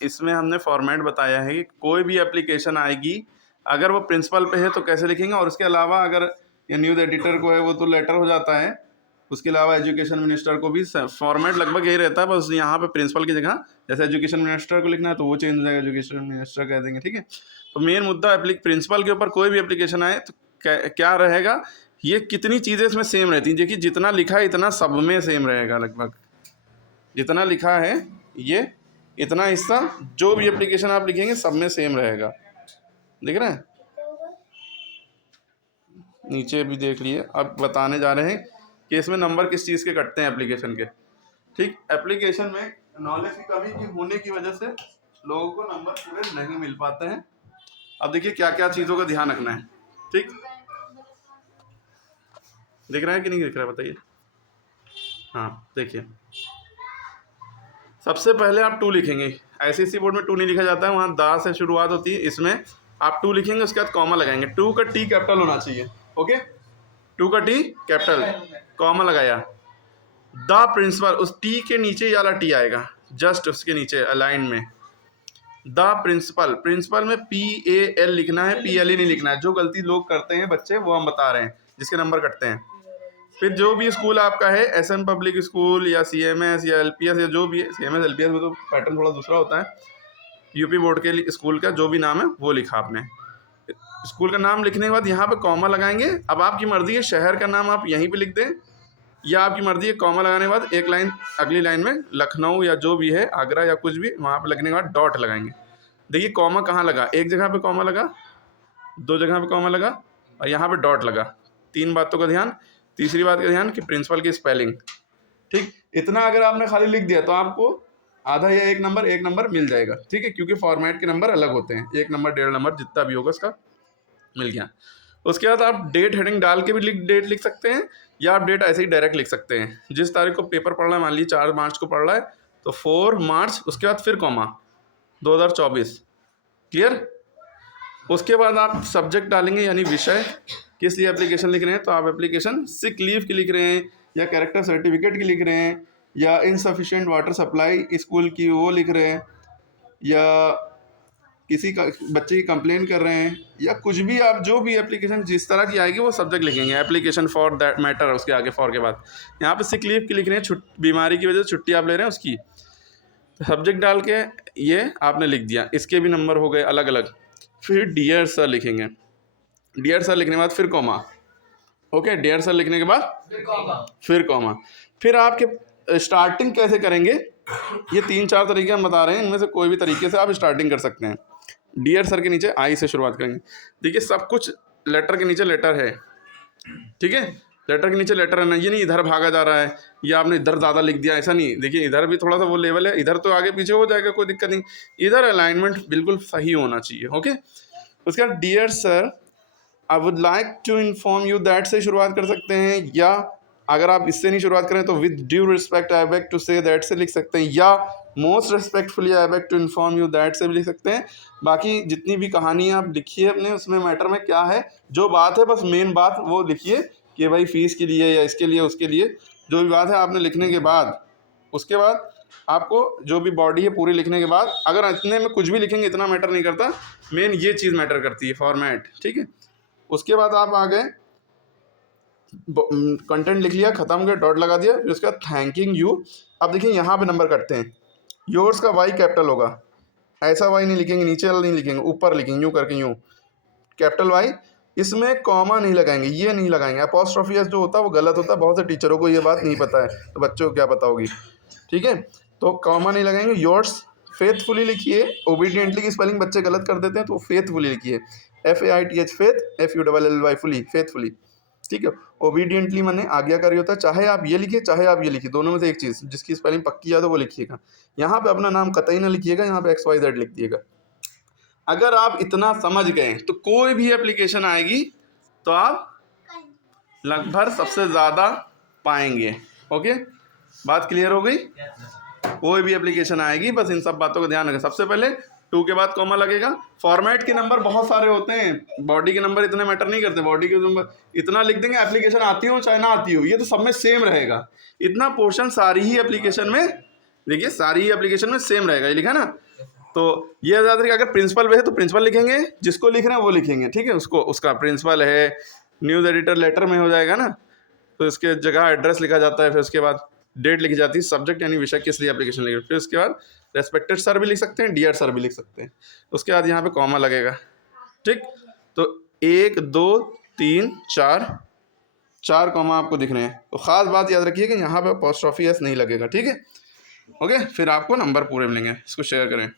इसमें हमने फॉर्मेट बताया है कि कोई भी एप्लीकेशन आएगी, अगर वो प्रिंसिपल पे है तो कैसे लिखेंगे, और उसके अलावा अगर ये न्यूज़ एडिटर को है वो तो लेटर हो जाता है, उसके अलावा एजुकेशन मिनिस्टर को भी फॉर्मेट लगभग यही रहता है, बस यहाँ पे प्रिंसिपल की जगह जैसे एजुकेशन मिनिस्टर को लिखना है तो वो चेंज हो जाएगा, एजुकेशन मिनिस्टर कह देंगे, ठीक है। तो मेन मुद्दा प्रिंसिपल के ऊपर कोई भी एप्लीकेशन आए तो क्या रहेगा, ये कितनी चीज़ें इसमें सेम रहती हैं। देखिए जितना लिखा है इतना सब में सेम रहेगा, लगभग जितना लिखा है ये इतना हिस्सा जो भी एप्लीकेशन आप लिखेंगे सब में सेम रहेगा। दिख रहा है, नीचे भी देख लिए। अब बताने जा रहे हैं कि इसमें नंबर किस चीज़ के कटते हैं एप्लीकेशन के। ठीक, एप्लीकेशन में नॉलेज की कमी की होने की वजह से लोगों को नंबर पूरे नहीं मिल पाते हैं। अब देखिए क्या क्या चीज़ों का ध्यान रखना है। ठीक, दिख रहा है कि नहीं दिख रहा है बताइए। हाँ देखिए, सबसे पहले आप 2 लिखेंगे। ICSE बोर्ड में 2 नहीं लिखा जाता है, वहाँ दा से शुरुआत होती है, इसमें आप 2 लिखेंगे, उसके बाद कॉमा लगाएंगे। 2 का T कैपिटल होना चाहिए, ओके। 2 का T कैपिटल, कॉमा लगाया। द प्रिंसिपल, उस T के नीचे ये वाला T आएगा, जस्ट उसके नीचे अलाइन में। द प्रिंसिपल, प्रिंसिपल में PAL लिखना है, PLE नहीं लिखना है। जो गलती लोग करते हैं बच्चे वो हम बता रहे हैं, जिसके नंबर कटते हैं। फिर जो भी स्कूल आपका है, SM पब्लिक स्कूल या CMS या LPS या जो भी है, CMS LPS में तो पैटर्न थोड़ा दूसरा होता है। यूपी बोर्ड के स्कूल का जो भी नाम है वो लिखा आपने। स्कूल का नाम लिखने के बाद यहाँ पे कॉमा लगाएंगे। अब आपकी मर्जी है शहर का नाम आप यहीं पे लिख दें, या आपकी मर्जी है कॉमा लगाने के बाद एक लाइन अगली लाइन में लखनऊ या जो भी है, आगरा या कुछ भी, वहाँ पे लगने के बाद डॉट लगाएंगे। देखिए कॉमा कहाँ लगा, एक जगह पे कॉमा लगा, 2 जगह पे कॉमा लगा और यहाँ पे डॉट लगा। 3 बातों का ध्यान। तीसरी बात का ध्यान कि प्रिंसिपल की स्पेलिंग। ठीक, इतना अगर आपने खाली लिख दिया तो आपको आधा या 1 नंबर मिल जाएगा, ठीक है, क्योंकि फॉर्मेट के नंबर अलग होते हैं। 1 नंबर 1.5 नंबर जितना भी होगा उसका मिल गया। उसके बाद आप डेट हेडिंग डाल के भी डेट लिख सकते हैं, या आप डेट ऐसे ही डायरेक्ट लिख सकते हैं। जिस तारीख को पेपर पढ़ रहा है, मान लीजिए 4 मार्च को पढ़ रहा है तो 4 मार्च, उसके बाद फिर कॉमा 2024। क्लियर। उसके बाद आप सब्जेक्ट डालेंगे, यानी विषय, किस लिए एप्लीकेशन लिख रहे हैं, तो आप एप्लीकेशन सिक लीव की लिख रहे हैं, या कैरेक्टर सर्टिफिकेट की लिख रहे हैं, या इनसफिशिएंट वाटर सप्लाई स्कूल की वो लिख रहे हैं, या किसी का बच्चे की कंप्लेन कर रहे हैं, या कुछ भी आप जो भी एप्लीकेशन जिस तरह की आएगी वो सब्जेक्ट लिखेंगे। एप्लीकेशन फॉर दैट मैटर, उसके आगे फॉर के बाद यहाँ पे सिक लीव की लिख रहे हैं, बीमारी की वजह से छुट्टी आप ले रहे हैं उसकी, सब्जेक्ट डाल के ये आपने लिख दिया। इसके भी नंबर हो गए अलग अलग। फिर डियर सर लिखेंगे, डियर सर लिखने के बाद फिर कॉमा, ओके। डियर सर लिखने के बाद फिर कॉमा। फिर आपके स्टार्टिंग कैसे करेंगे, ये 3-4 तरीके हम बता रहे हैं, इनमें से कोई भी तरीके से आप स्टार्टिंग कर सकते हैं। डियर सर के नीचे आई से शुरुआत करेंगे। देखिए सब कुछ लेटर के नीचे लेटर है, ठीक है, लेटर के नीचे लेटर है ना, ये नहीं इधर भागा जा रहा है या आपने इधर ज़्यादा लिख दिया, ऐसा नहीं। देखिए इधर भी थोड़ा सा वो लेवल है, इधर तो आगे पीछे हो जाएगा, कोई दिक्कत नहीं, इधर अलाइनमेंट बिल्कुल सही होना चाहिए, ओके। उसके बाद dear sir I would like to inform you that से शुरुआत कर सकते हैं, या अगर आप इससे नहीं शुरुआत करें तो with due respect I beg to say that से लिख सकते हैं, या most respectfully I beg to inform you that से भी लिख सकते हैं। बाकी जितनी भी कहानी आप लिखिए अपने, उसमें मैटर में क्या है, जो बात है बस मेन बात वो लिखिए कि भाई फीस के लिए या इसके लिए उसके लिए, जो भी बात है आपने लिखने के बाद, उसके बाद आपको जो भी बॉडी है पूरी लिखने के बाद, अगर इतने में कुछ भी लिखेंगे इतना मैटर नहीं करता, मेन ये चीज़ मैटर करती है, फॉर्मेट, ठीक है। उसके बाद आप आ गए, कंटेंट लिख लिया, खत्म हो गया, डॉट लगा दिया, फिर उसके बाद थैंकिंग यू। अब देखिए यहाँ पे नंबर कटते हैं। योर्स का वाई कैपिटल होगा, ऐसा वाई नहीं लिखेंगे, नीचे वाला नहीं लिखेंगे, ऊपर लिखेंगे यूँ करके, यूँ कैपिटल वाई। इसमें कॉमा नहीं लगाएंगे, ये नहीं लगाएंगे। अपोस्ट्रोफी एस जो होता है वो गलत होता है, बहुत से टीचरों को ये बात नहीं पता है, तो बच्चों को क्या पता होगी, ठीक है। तो कॉमा नहीं लगाएंगे। योर्स फेथफुली लिखिए, ओबीडियंटली की स्पेलिंग बच्चे गलत कर देते हैं, तो फेथफुली लिखिए, FAITH faith, FULLY fully, faithfully, ठीक है। ओबीडियंटली माने आज्ञाकारी होता है, चाहे आप ये लिखिए चाहे आप ये लिखिए, दोनों में से एक चीज़ जिसकी स्पेलिंग पक्की याद हो वो लिखिएगा। यहाँ पे अपना नाम कतई ना लिखिएगा, यहाँ पे XYZ लिख दिएगा। अगर आप इतना समझ गए तो कोई भी एप्लीकेशन आएगी तो आप लगभग सबसे ज़्यादा पाएंगे, ओके। बात क्लियर हो गई। कोई भी एप्लीकेशन आएगी बस इन सब बातों का ध्यान रखें। सबसे पहले 2 के बाद कॉमा लगेगा। फॉर्मेट के नंबर बहुत सारे होते हैं, बॉडी के नंबर इतने मैटर नहीं करते। बॉडी के नंबर इतना लिख देंगे, एप्लीकेशन आती हो चाहे ना आती हो, ये तो सब में सेम रहेगा। इतना पोर्शन सारी ही एप्लीकेशन में, देखिए सारी ही एप्लीकेशन में सेम रहेगा, ये लिखा ना। तो ये याद रखिए, अगर प्रिंसिपल पे है तो प्रिंसिपल लिखेंगे, जिसको लिख रहे हैं वो लिखेंगे, ठीक है। उसको उसका प्रिंसिपल है, न्यूज़ एडिटर लेटर में हो जाएगा ना, तो इसके जगह एड्रेस लिखा जाता है, फिर उसके बाद डेट लिखी जाती है, सब्जेक्ट यानी विषय किस लिए एप्लीकेशन लिखे, फिर उसके बाद रेस्पेक्टेड सर भी लिख सकते हैं, डियर सर भी लिख सकते हैं। उसके बाद यहाँ पे कॉमा लगेगा, ठीक। तो 1 2 3 4 4 कॉमा आपको दिख रहे हैं। तो ख़ास बात याद रखिए कि यहाँ पे अपोस्ट्रोफी एस नहीं लगेगा, ठीक है। ओके, फिर आपको नंबर पूरे मिलेंगे। इसको शेयर करें।